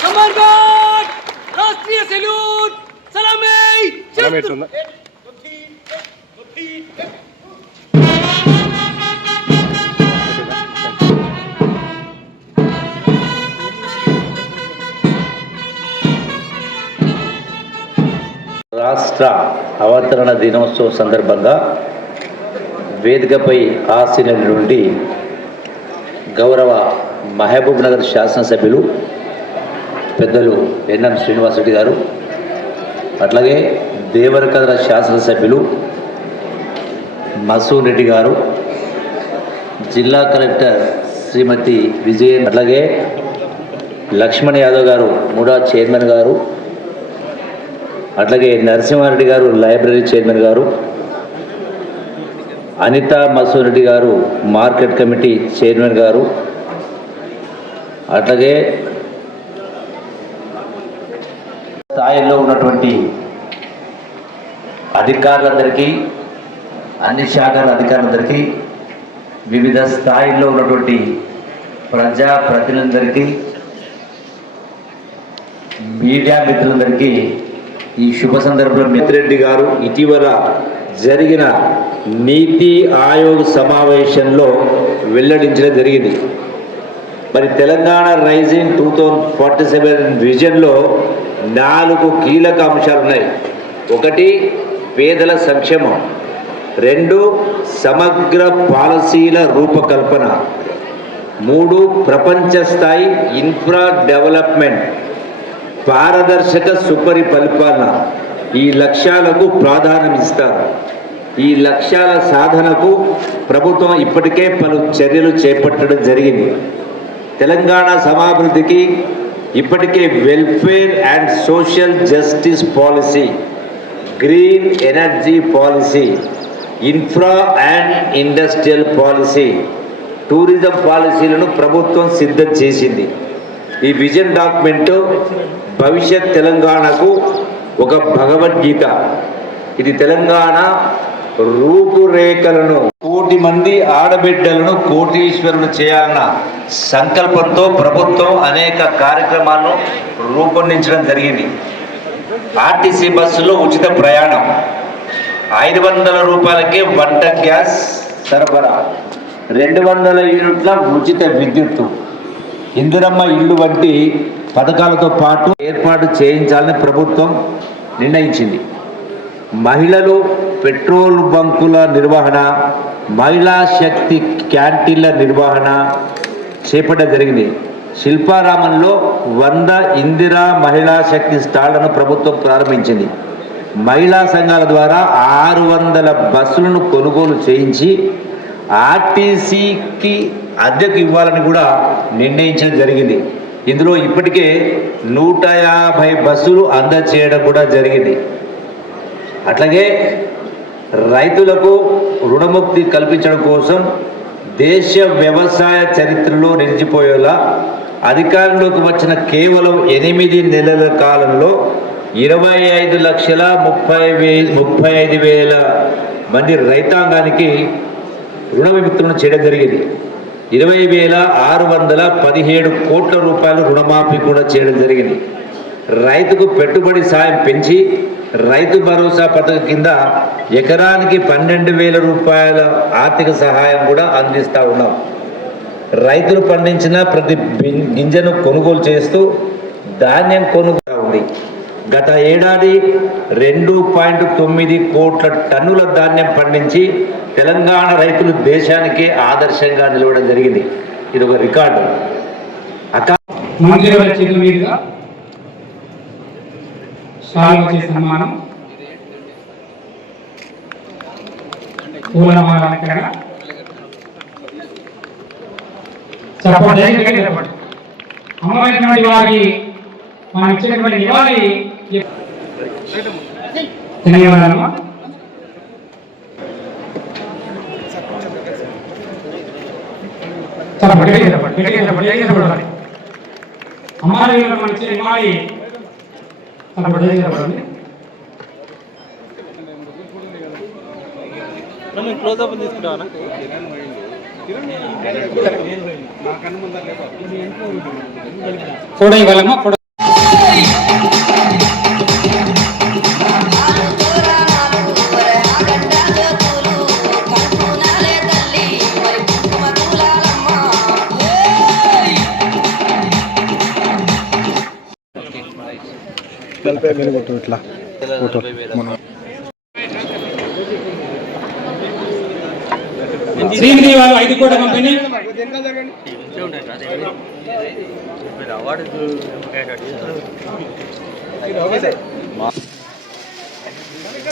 Commander Rashtriya salute సలామే ఎట్లుందా రాష్ట్ర అవతరణ దినోత్సవం సందర్భంగా వేదికపై ఆశీన నుండి గౌరవ మహబూబ్ నగర్ శాసనసభ్యులు పెద్దలు ఎన్ఎం శ్రీనివాసరెడ్డి గారు అట్లాగే దేవరకద్ర శాసనసభ్యులు మసూర్ రెడ్డి గారు జిల్లా కలెక్టర్ శ్రీమతి విజయన్ అట్లాగే లక్ష్మణ్ యాదవ్ గారు మూడా చైర్మన్ గారు అట్లాగే నరసింహారెడ్డి గారు లైబ్రరీ చైర్మన్ గారు అనిత మసూరెడ్డి గారు మార్కెట్ కమిటీ చైర్మన్ గారు. అట్లాగే స్థాయిలో ఉన్నటువంటి అధికారులందరికీ అన్ని శాఖల అధికారులందరికీ వివిధ స్థాయిల్లో ఉన్నటువంటి ప్రజా ప్రతినిధులందరికీ మీడియా మిత్రులందరికీ ఈ శుభ సందర్భంలో మిత్రెడ్డి గారు ఇటీవల జరిగిన నీతి ఆయోగ్ సమావేశంలో వెల్లడించడం జరిగింది. మరి Telangana rising two thousand forty seven విజన్లో నాలుగు కీలక అంశాలు ఉన్నాయి. ఒకటి పేదల సంక్షేమం. రెండు సమగ్ర పాలసీల రూపకల్పన. మూడు ప్రపంచ స్థాయి ఇన్ఫ్రా డెవలప్మెంట్. పారదర్శక సుపరిపల్పన ఈ లక్ష్యాలకు ప్రాధాన్యం ఇస్తారు ఈ లక్ష్యాల సాధనకు ప్రభుత్వం ఇప్పటికే పలు చర్యలు చేపట్టడం జరిగింది. తెలంగాణ సమాభివృద్ధికి ఇప్పటికే welfare and social justice policy green energy policy infra and industrial policy tourism పాలసీలను ప్రభుత్వం సిద్ధం చేసింది. ఈ విజన్ డాక్యుమెంట్ భవిష్యత్ తెలంగాణకు ఒక భగవద్గీత. ఇది తెలంగాణ రూపురేఖలను కోటి మంది ఆడబిడ్డలను కోటీశ్వరులు చేయాలన్న సంకల్పంతో ప్రభుత్వం అనేక కార్యక్రమాలను రూపొందించడం జరిగింది. ఆర్టీసీ బస్సులో ఉచిత ప్రయాణం. ఐదు వందల రూపాయలకే వంట గ్యాస్ సరఫరా. రెండు వందల యూనిట్ల ఉచిత విద్యుత్తు. ఇందిరమ్మ ఇల్లు వంటి పథకాలతో పాటు ఏర్పాటు చేయించాలని ప్రభుత్వం నిర్ణయించింది. మహిళలు పెట్రోల్ బంకుల నిర్వహణ మహిళా శక్తి క్యాంటీన్ల నిర్వహణ చేపట్టడం జరిగింది. శిల్పారామంలో వంద ఇందిరా మహిళా శక్తి స్టాళ్ళను ప్రభుత్వం ప్రారంభించింది. మహిళా సంఘాల ద్వారా ఆరు వందల బస్సులను కొనుగోలు చేయించి ఆర్టీసీకి అద్దెకు ఇవ్వాలని కూడా నిర్ణయించడం జరిగింది. ఇందులో ఇప్పటికే నూట యాభై బస్సులు అందచేయడం కూడా జరిగింది. అట్లాగే రైతులకు రుణముక్తి కల్పించడం కోసం దేశ వ్యవసాయ చరిత్రలో నిలిచిపోయేలా అధికారంలోకి వచ్చిన కేవలం ఎనిమిది నెలల కాలంలో ఇరవై ఐదు లక్షల ముప్పై వే ముప్పై ఐదు వేల మంది రైతాంగానికి రుణ విముక్తులను చేయడం జరిగింది. ఇరవై వేల ఆరు వందల పదిహేడు కోట్ల రూపాయల రుణమాఫీ కూడా చేయడం జరిగింది. రైతుకు పెట్టుబడి సాయం పెంచి రైతు భరోసా పథకం కింద ఎకరానికి పన్నెండు వేల రూపాయల ఆర్థిక సహాయం కూడా అందిస్తూ ఉన్నాం. రైతులు పండించిన ప్రతి గింజను కొనుగోలు చేస్తూ ధాన్యం కొనుగోలు ఉంది. గత ఏడాది రెండు పాయింట్ తొమ్మిది కోట్ల టన్నుల ధాన్యం పండించి తెలంగాణ రైతులు దేశానికే ఆదర్శంగా నిలవడం జరిగింది. ఇది ఒక రికార్డు అకా సన్మానం. చెప్పండి అమ్మవైనటువంటి వారికి మనం ఇచ్చినటువంటి నివాళి చెప్పండి గట్టిగా చెప్పండి గట్టిగా చెప్పండి గట్టిగా చెప్పండి అమ్మాయి మనం ఇచ్చే నివాళి చెప్పండి గట్టిగా చెప్పండి క్లోజ్అప్ తీసుకుంటావా ఫోటో ఇవ్వాలమ్మా ఫోటో శ్రీనిధి వాళ్ళు ఐదు కోట్ల కంపెనీ.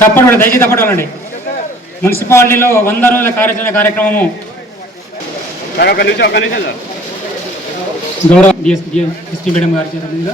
చెప్పండి దయచేసి తప్పటండి మున్సిపాలిటీలో వంద రోజుల కార్యాచరణ కార్యక్రమము. గౌరవ డిఎస్ ఎస్టీ మేడం గారి చేతుల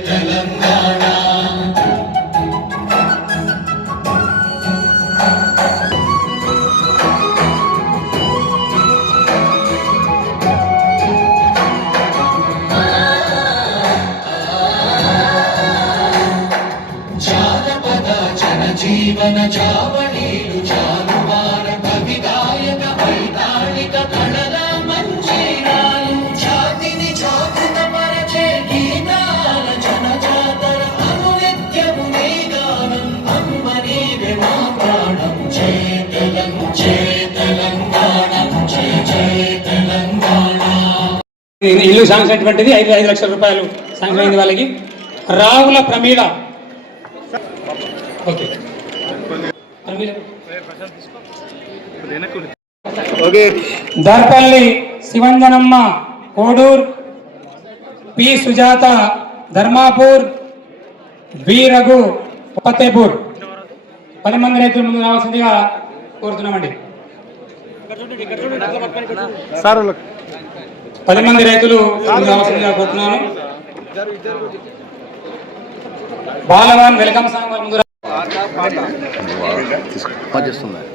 జనజీవన చావణీలు చానువార కవిదాయక వైతాళిక కళల మంచిరాలు జాతిని జాగృత పరచే గీతాల జనజాతర అనునిత్యము నీ గానం. అమ్మ నీవే మా ప్రాణం జయ తెలంగాణ జయ తెలంగాణ జయ జయ తెలంగాణ. ఇల్లు సాంగ్స్ అటువంటిది ఐదు ఐదు లక్షల రూపాయలు సాంగ్స్ అయింది వాళ్ళకి. Ravula Pramida okay. Darpalli Shivanjanamma Kodur P. Sujatha Dharmapur B Raghu Fatehpur పది మంది రైతుల ముందు రావాల్సిందిగా కోరుతున్నామండి. పది మంది రైతులు రావాల్సిందిగా కోరుతున్నాను. బాలవాన్ వెల్కమ్ సాంగ్ ముందు పనిచేస్తున్నాయి